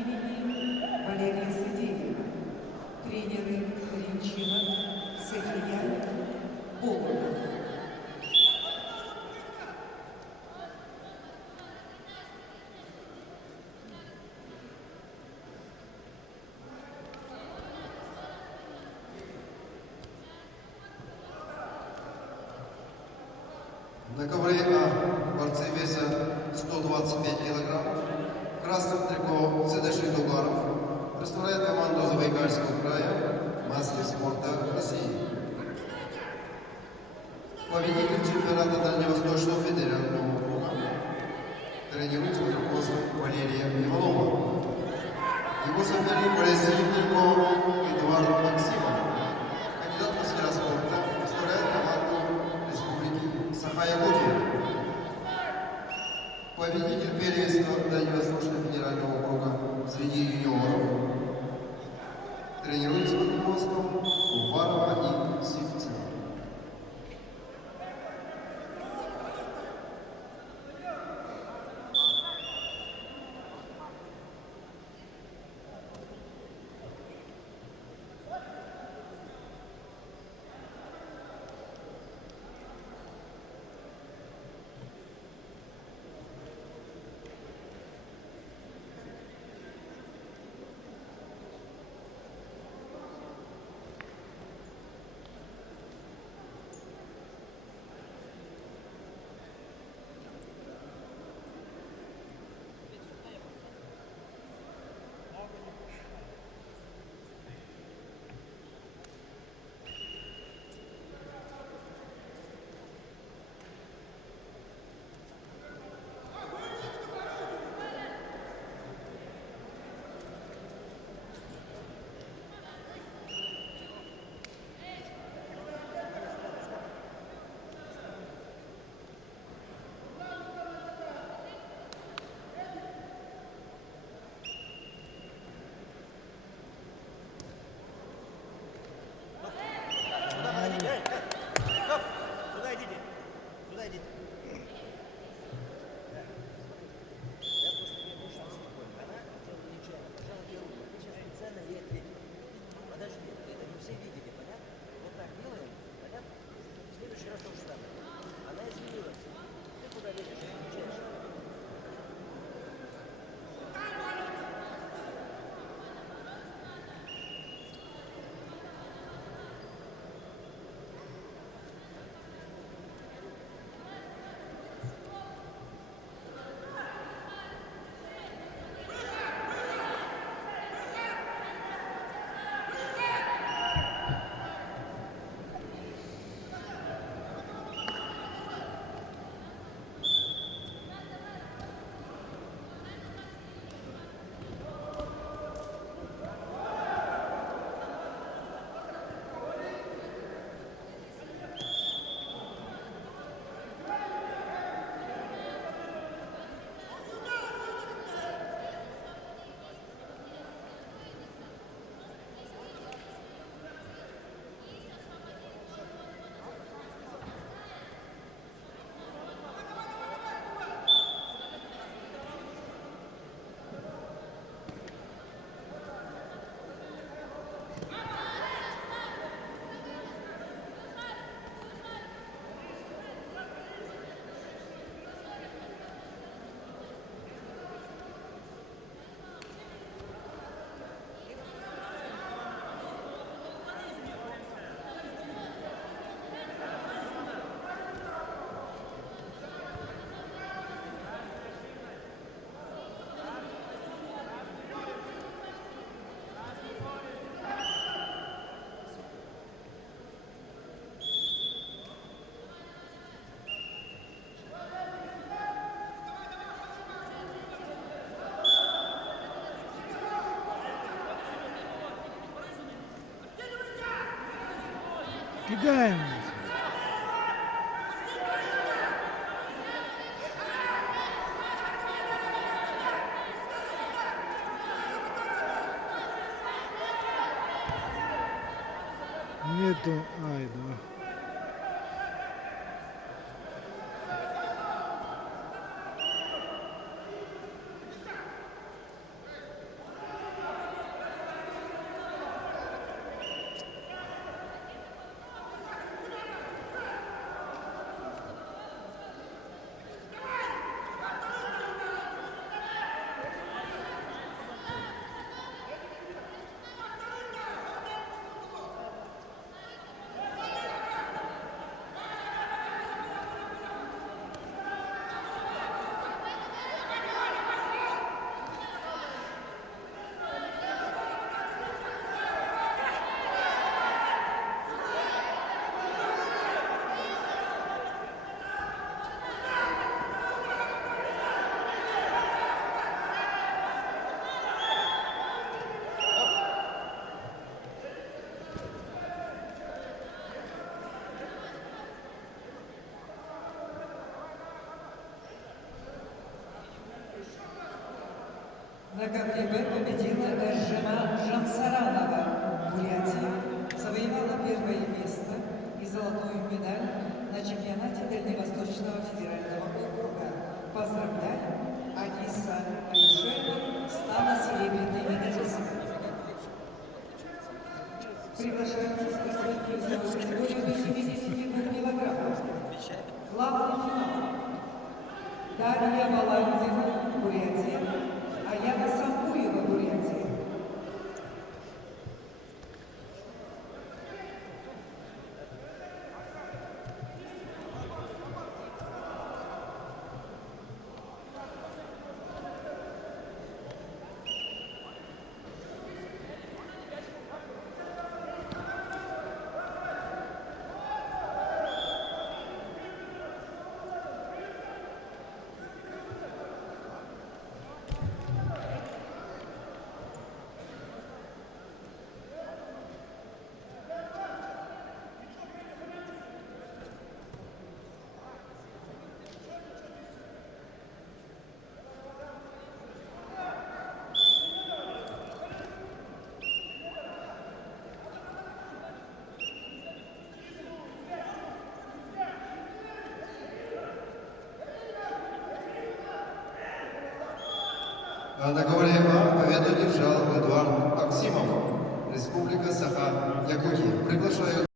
имени Валерия Сидеева. Тренеры Римчина, Сахияев, Болотов. На ковре А борцы веса 125 килограммов. В красном трико Седешин Дугаров представляет команду Забайкальского края мастер спорта России. Победитель чемпионата Дальневосточного федерального округа тренируется под руководством Валерия Иванова. Его соперник Борисенко Эдуард Максимов. Кандидат в мастера спорта представляет команду Республики Саха-Якутия. Победитель первенства Дальневосточного федерального округа среди юниоров тренируется под руководством Уварова и Сивцева. Кидаем. Нету. Ай, да. На ковре Б победила Эржема Жансаранова, Бурятия, завоевала первое место и золотую медаль на чемпионате Дальневосточного федерального округа. Поздравляю! Аниса Айшева стала серебряной медалисткой. Приглашаются спортсменки весовой категории до 72 килограммов. Главный финал. Дарья Баландина, Бурятия, Аяна Самбуева, Бурятия. На ковре А победу держал Эдуард Аксимов, Республика Саха-Якутия. Приглашаю